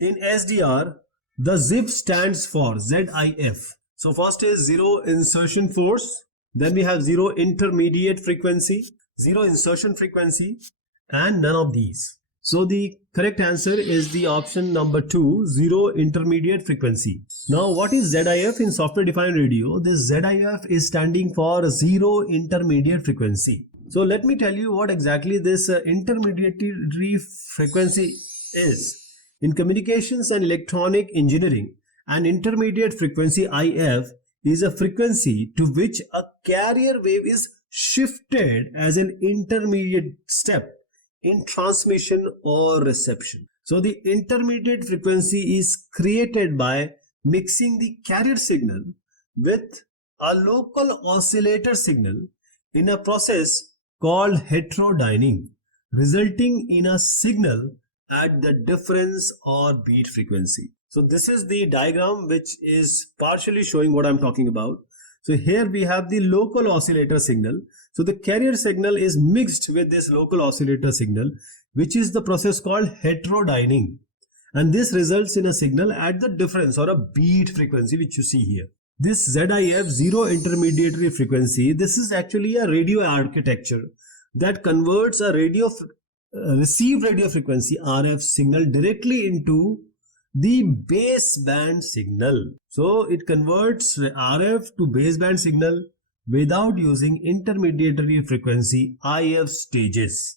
In SDR, the ZIF stands for ZIF. So first is zero insertion force, then we have zero intermediate frequency, zero insertion frequency, and none of these. So the correct answer is the option number 2, zero intermediate frequency. Now what is ZIF in software defined radio? This ZIF is standing for zero intermediate frequency. So let me tell you what exactly this intermediary frequency is. In communications and electronic engineering, an intermediate frequency IF is a frequency to which a carrier wave is shifted as an intermediate step in transmission or reception. So the intermediate frequency is created by mixing the carrier signal with a local oscillator signal in a process called heterodyning, resulting in a signal at the difference or beat frequency. So this is the diagram which is partially showing what I'm talking about. So here we have the local oscillator signal. So the carrier signal is mixed with this local oscillator signal, which is the process called heterodyning. And this results in a signal at the difference or a beat frequency, which you see here. This ZIF, zero intermediary frequency, this is actually a radio architecture that converts a received radio frequency RF signal directly into the baseband signal. So it converts RF to baseband signal without using intermediary frequency IF stages.